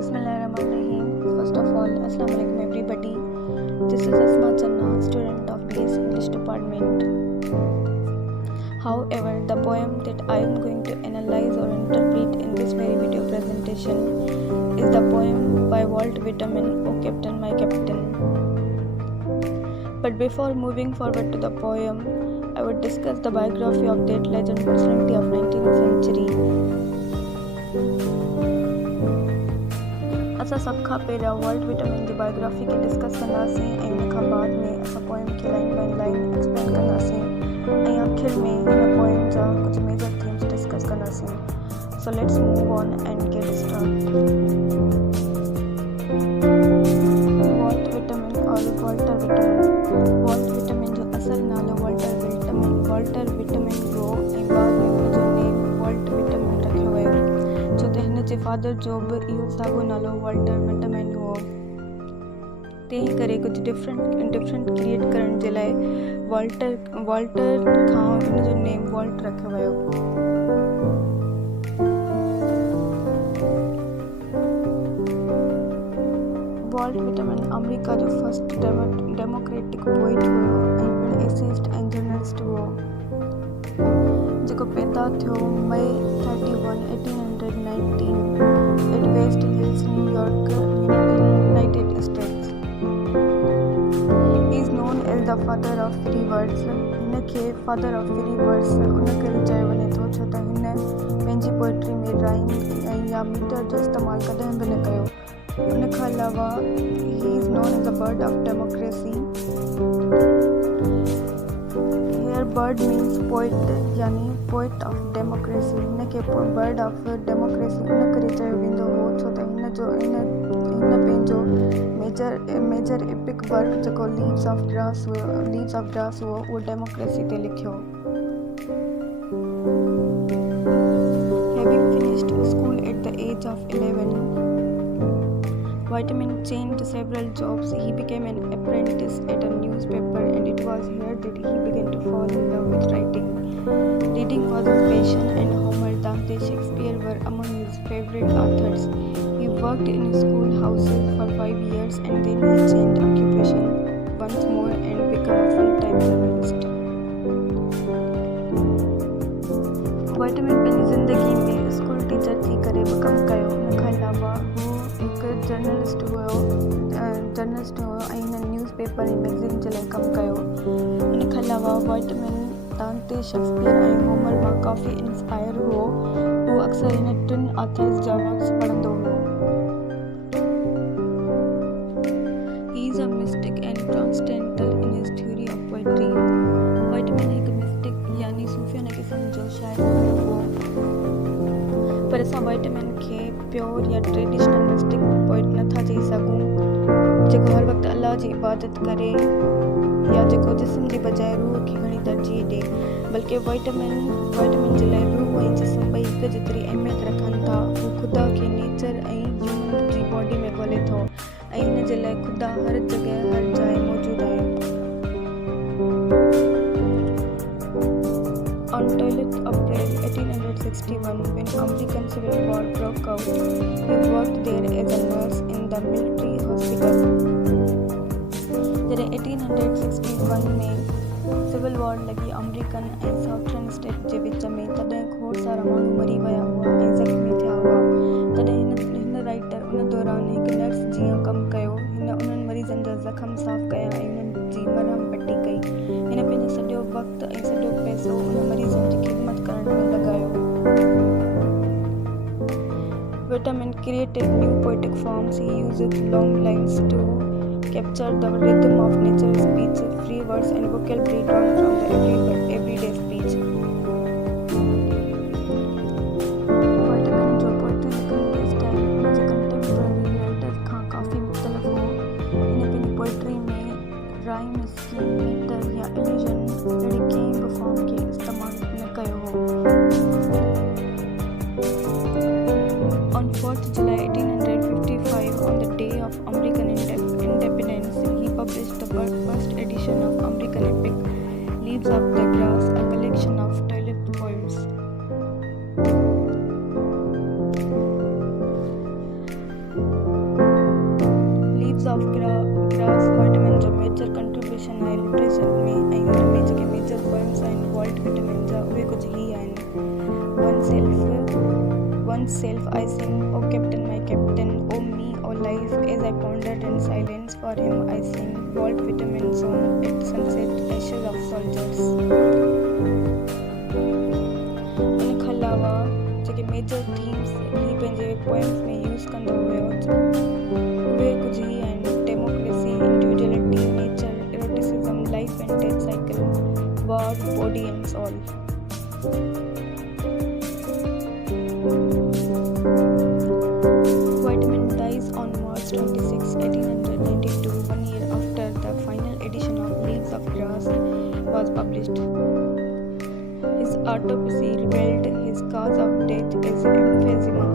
Bismillahirrahmanirrahim. First of all, Assalamu alaikum everybody. This is Asma Channa, student of BS English Department. However, the poem that I am going to analyze or interpret in this very video presentation is the poem by Walt Whitman, O Captain, My Captain. But before moving forward to the poem, I would discuss the biography of that legend personality of 19th century. असां सब खां पहिरियों vault vitamin जी बायोग्राफी खे डिस्कस कंदासीं ऐं उन खां बाद में असां पोइम खे लाइन बाय लाइन एक्सप्लेन कंदासीं ऐं आख़िर में हिन पोइम जा कुझु मेजर थीम्स डिस्कस कंदासीं. So let's move on and get start. Walt Whitman और वॉल्टर विटमिन. वॉल्ट विटमिन जो असुल नालो वॉल्टर विटमिन हो ऐं बाद में हुनजो नेम वॉल्ट विटमिन रखियो वियो छो त हिन जे फादर जो बि इहो साॻियो नालो वॉल्टर विटमिन हो. तंहिं करे कुझु डिफरेंट क्रिएट करण जे लाइ वॉल्टर खां हिनजो नेम वॉल्ट रखियो वियो. वॉल्ट विटमिन अमेरिका जो फर्स्ट डेमोक्रेटिक पोइट हुयो ऐं पिणु एसेइस्ट ऐं जर्नलिस्ट हुओ जेको पैदा थियो मई 31, 1819 at West Hills, New York, United States. He is known as the father of free words. हिन खे फादर ऑफ फ्री वर्ड्स उन करे चयो वञे थो छो त हिन पंहिंजी पोइट्री में राइम ऐं या मीटर जो इस्तेमालु कॾहिं बि न कयो. उन खां अलावा he is known as the bard of democracy. Here bard means poet यानी पोइट ऑफ डेमोक्रेसी. हिन खे बर्ड ऑफ डेमोक्रेसी उन करे चयो वेंदो हो छो त हिन पंहिंजो मेजर एपिक वर्क जेको लीव्स ऑफ ग्रास हुओ उहो डेमोक्रेसी ते लिखियो. Having finished school at the age of 11, Whitman changed several jobs. He became an apprentice at a newspaper, and it was here that he began to fall in love with writing. Reading was his passion, and Homer, Dante, Shakespeare were among his favorite authors. He worked in schoolhouses for 5 years, and then he changed occupation once more and became a full-time journalist. Whitman पंहिंजी ज़िंदगी में school teacher थी करे बि कमु कयो. हुन खां अलावा हू हिकु जर्नलिस्ट हुयो ऐं हिन न्यूज़पेपर ऐं मैगज़ीन जे लाइ कमु कयो. हुन खां अलावा वाइटमैन दांते, शेक्सपियर ऐं होमर मां काफ़ी इंस्पायर हुओ. हू अक्सर हिन टिनि ऑथर्स जा वर्क्स पढ़ंदो हुओ. He is a mystic and transcendental in his theory of poetry. Whiteman हिकु मिस्टिक यानी सूफियाना क़िस्म जो शाइर हुओ, पर असां वाइटमैन खे प्योर या ट्रेडिशनल मिस्टिक पोइट नथा चई सघूं जेको हर वक़्तु अल्लाह जी इबादत करे या जेको जिस्म जी बजाए रूह खे घणी तरजीह ॾिए, बल्कि वाइटमैन जे लाइ रूह ऐं जिस्म ॿई हिकु जेतिरी अहमियत रखनि था. हू ख़ुदा खे नेचर ऐं ह्यूमन जी बॉडी में ॻोल्हे थो ऐं हिन जे लाइ ख़ुदा हर जॻह हर जाइ मौजूदु आहे. On 12th April 1861, when American Civil War broke out, he worked there as a nurse in the military hospital. जॾहिं 1861 में सिविल वॉर लॻी अमेरिकन ऐं साउथर्न स्टेट जे विच में, तॾहिं खोड़ सारा माण्हू मरी विया हुआ ऐं ज़ख़्मी थिया हुआ. तॾहिं हिन राइटर उन दौरान हिकु नर्स जीअं कमु कयो. हिन उन्हनि मरीज़नि जा ज़ख़्म साफ़ कया ऐं उन्हनि जी मरहम पटी कई. हिन पंहिंजो सॼो वक़्तु ऐं सॼो पैसो उन मरीज़नि जी ख़िदमत करण में लॻायो. Whitman created new poetic forms. He uses long lines to capture the rhythm of natural speech, free words and vocabulary drawn from the everyday speech. Whitman जो पोइट्री लिखण जो स्टाइल हुनजे कंटेम्पररी राइटर खां काफ़ी मुख़्तलिफ़ हो. हिन पंहिंजी पोइट्री में राइम, स्कीम, मीटर या एल्यूजन अहिड़े कंहिं बि फॉर्म खे इस्तेमालु न कयो हो. On 4th July 1855, on the day of American independence, he published the first edition of American epic, Leaves of the Grass, a collection grass Whitman जो मेजर कंट्रीब्यूशन आहे लिटरेचर में ऐं हुन में जेके मेजर पोएम्स आहिनि वॉल्ट व्हिटमैन जा उहे कुझु ही आहिनि one self I sing O captain my captain O me O life as I pondered in silence for him I sing Walt Whitman song at sunset ashes of soldiers इन खां अलावा जेके major themes ही पंहिंजे पोएम्स में यूज़ कंदो हुयो उहे कुझु ही आहिनि democracy individuality nature eroticism life and death cycle war body and soul Whitman dies on March 26, 1892, 1 year after the final edition of Leaves of Grass was published. His autopsy revealed his cause of death as emphysema.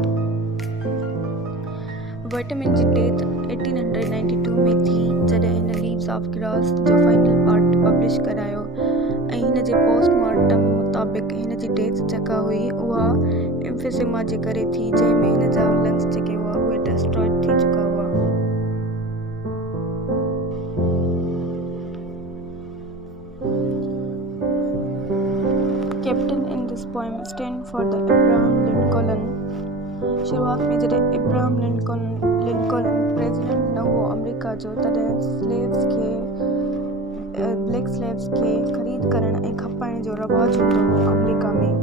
Whitman जी डेथ 1892 में थी जॾहिं हिन leaves of grass जो final part publish करायो ऐं हिन जे पोस्टमार्टम मुताबिक़ हिन जी डेथ जेका हुई उहा एम्फिसेमा जे करे थी जंहिंमें हिन जा लंग्स जेके हुआ उहे डिस्ट्रॉय थी चुका हुआ captain in this poem stand for the Abraham Lincoln शुरुआत में जॾहिं अब्राहम लिंकॉलन प्रेसिडेंट न हुओ अमेरिका जो तॾहिं ब्लैक स्लेव्स खे ख़रीद करण ऐं खपाइण जो रवाजु हूंदो हो अमेरिका में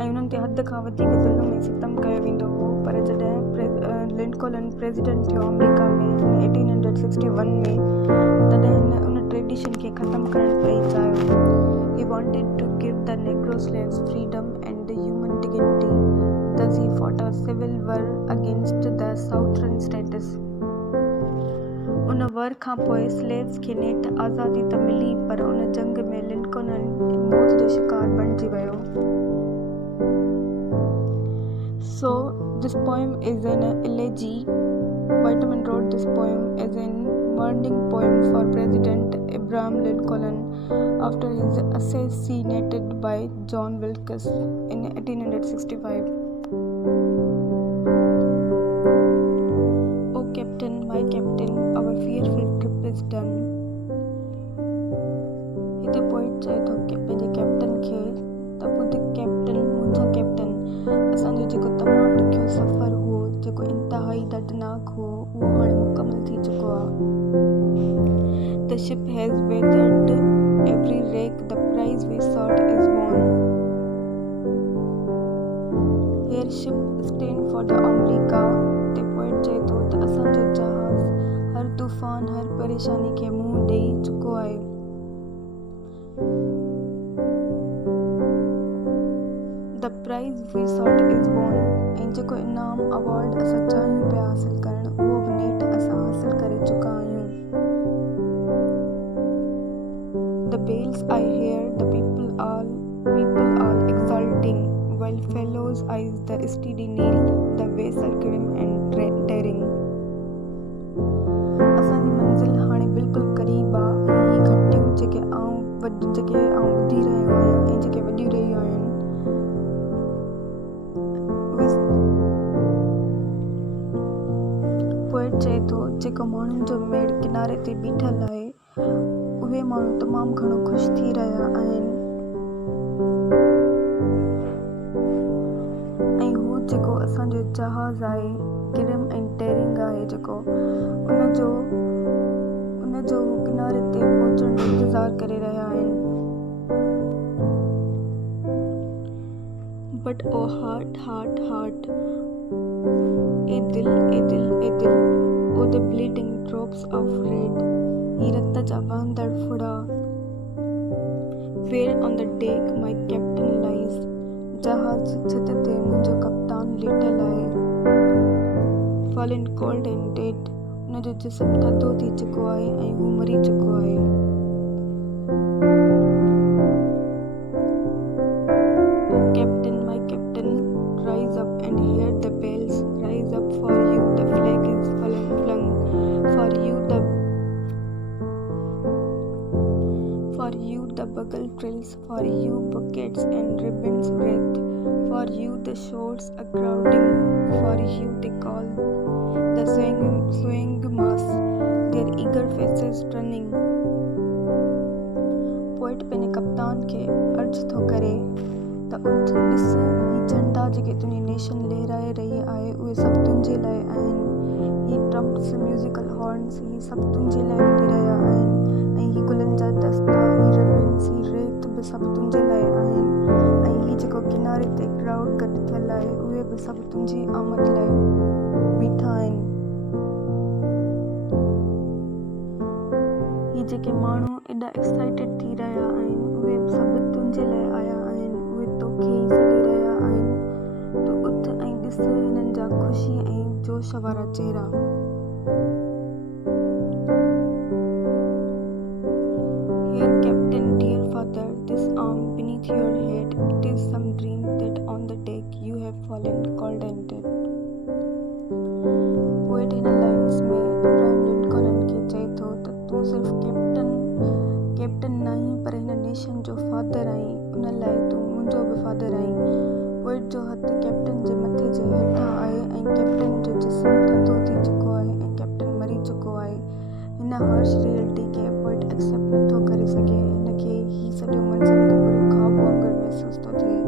ऐं उन्हनि ते हद खां वधीक ज़ुल्म ऐं सितम कयो वेंदो हो पर जॾहिं लिंकॉलन प्रेसिडेंट थियो अमेरिका में 1861 में तॾहिं हिन उन ट्रेडिशन खे ख़तमु करणु पई चाहियो He wanted to give the Negro slaves freedom and human dignity. Thus he fought a civil war against the Southern states. उन वर खां पोइ स्लेव्स खे नेठ आज़ादी त मिली पर उन जंग में लिंकॉलन मौत जो शिकार बणिजी वियो So this poem is an elegy. Whitman wrote this poem as an mourning poem for President Abraham Lincoln after his assassinated by John Wilkes in 1865. Oh captain, my captain, our fearful trip is done. हिते पोइट चए थो कि पंहिंजे कैप्टन खे त ॿुध कैप्टन मुंहिंजो कैप्टन असांजो जेको तमामु ॾुखियो सफ़र हुओ जेको इंतिहाई दर्दनाक हुओ उहो हाणे मुकमल थी चुको आहे The ship has weathered every wreck, the prize we sought is won. Here ship stand for the America. The poet चए थो त असांजो जहाज़ हर तूफ़ान हर परेशानी खे मुंहुं ॾेई चुको आहे The prize we sought is won. ऐं जेको इनाम अवॉर्ड असां चाहियूं पिया हासिल करणु उहो बि नेठ असां हासिल करे चुका आहियूं The bells I hear, the people all exulting, while fellows eyes the steady kneel, the vessel grim and daring. असांजी मंज़िल हाणे बिल्कुलु क़रीब आहे ऐं ही घंटियूं जेके आऊं ॿुधी रहियो आहियां ऐं जेके वॾियूं रहियूं आहिनि पोइट चए थो जेको माण्हुनि जो मेड़ किनारे ते बीठल आहे उहे माण्हू तमामु घणो ख़ुशि थी रहिया आहिनि ऐं हू जेको असांजो जहाज़ आहे ग्रिम ऐं टेरिंग आहे जेको उनजो किनारे ते पहुचण जो इंतज़ारु करे रहिया आहिनि But oh heart, heart, heart, ए दिल, oh the bleeding drops of red, ही रक्त जा वहंदड़ फुड़ा Where on the deck my captain lies, जहाज छित ते मुंहिंजो कप्तान लेटल आहे Fallen cold and dead, उनजो जिस्म थधो थी चुको आहे ऐं हू मरी चुको आहे Oh captain, my captain, rise up and hear the bells, rise up for you the flag is flung, for you the bugle trills, for you buckets and ribbons wreathed, for you the shores a crowding, for you they call the swaying mass, उथ ॾिस ही झंडा जेके तुंहिंजी नेशन लहराए रही आहे उहे सभु तुंहिंजे लाइ आहिनि। ही ट्रम्प्स म्यूज़िकल हॉर्न्स ही सभु तुंहिंजे लाइ वॼी रहिया आहिनि ऐं ही गुलनि जा दस्ता ही रिबन्स ही रेत बि सभु तुंहिंजे लाइ आहिनि ऐं ही जेको किनारे ते क्राउड गॾु थियल आहे उहे बि सभु तुंहिंजी आमद लाइ बीठा आहिनि। ही जेके माण्हू एॾा एक्साइटेड थी रहिया आहिनि उहे सभु तुंहिंजे लाइ आया आहिनि। उहे तोखे ई सॾे रहिया आहिनि। तूं उथ ऐं ॾिस हिननि जा ख़ुशी ऐं जोश वारा चेहरा। Here, Captain, dear father, this arm beneath your head, it is some dream that on the deck you have fallen cold and dead. Poet हिन लाइन्स में अब्राहम लिंकन खे चए थो त तूं सिर्फ़ कैप्टन न आहीं पर हिन नेशन जो फादर आहीं। उन लाइ तूं मुंहिंजो बि फादर आहीं। पोएट जो हथु कैप्टन जे मथे जे हेठां आहे ऐं कैप्टन जो जिस्म थधो थी चुको आहे ऐं कैप्टन मरी चुको आहे। हिन हार्श रियलिटी खे पोएट एक्सेप्ट नथो करे सघे। हिनखे ही सॼो मंज़र हिकु पूरे ख़्वाब वांगुरु महसूस थो थिए।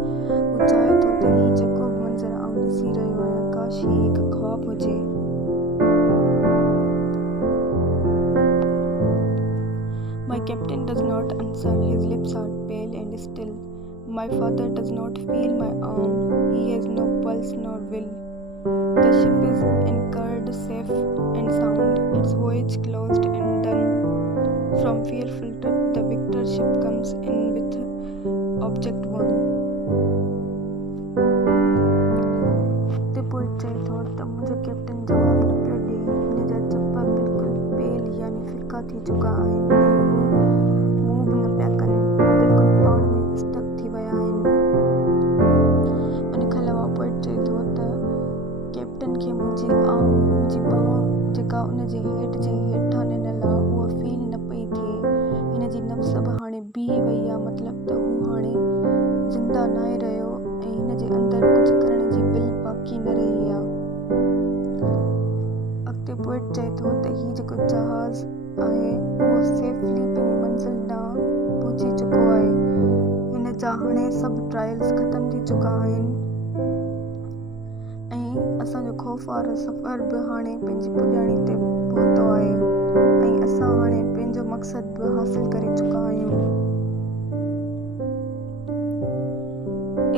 हू चाहे थो त ही जेको बि मंज़र आउं ॾिसी रहियो आहियां काश ही हिकु ख़्वाब हुजे। My captain does not answer. His lips are pale and still. My father does not feel my arm. He has no pulse nor will. The ship is anchored safe and sound, its voyage closed and done. From fearful trip, the victor ship comes in with object won. The poet चए थो त मुंहिंजो कैप्टन जवाब न पियो ॾे। हिन जा चप बिल्कुलु पेल यानी फिका थी चुका आहिनि ऐं मुंहुं बि न पिया कनि। बिल्कुलु पाण में स्टक थी विया आहिनि। उन खां अलावा पोएट चए थो त कैप्टन खे मुंहिंजी बांह जेका उन जे हेड जे हेठां ॾिनल आहे उहा फील न पई थिए। हिन जी नफ़्स बि हाणे बीह वई आहे। मतिलबु त हू हाणे ज़िंदा न आहे रहियो ऐं हिन जे अंदरि कुझु करण जी विल बाक़ी न रही आहे। अॻिते पोएट चए थो त ही जेको जहाज़ आहे उहो सेफली पंहिंजी मंज़िल ॾांहुं पहुची चुको आहे। हिन जा हाणे सभु ट्रायल्स ख़तमु थी चुका आहिनि ऐं असांजो ख़ौफ़ वारो सफ़र बि हाणे पंहिंजी पुॼाणी ते पहुतो आहे ऐं असां हाणे पंहिंजो मक़सद बि हासिल करे चुका आहियूं।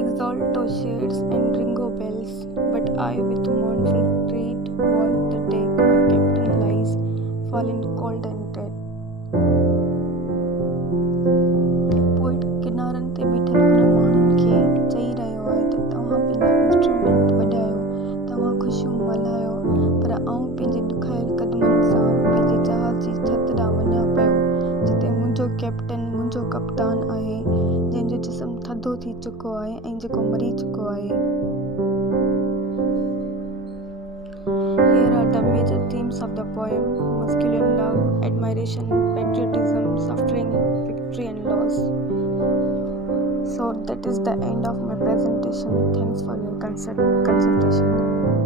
Exalto shades and ringo bells, but I with mournful tread walk the deck. My captain lies, fallen cold and dead. Poet किनारनि ते बीठल उन माण्हुनि खे चई रहियो आहे त तव्हां पंहिंजा इंस्ट्रूमेंट वॼायो, तव्हां ख़ुशियूं मल्हायो, पर आउं पंहिंजे ॾुखायल क़दमनि सां पंहिंजे जहाज़ जी छत ॾांहुं वञा पियो जिते मुंहिंजो कैप्टन मुंहिंजो कप्तान आहे जंहिंजो जिस्म थधो थी चुको आहे ऐं जेको मरी चुको आहे। Here are the major themes of the poem: masculine love, admiration, patriotism, suffering, victory and loss. So that is the end of my presentation. Thanks for your consideration.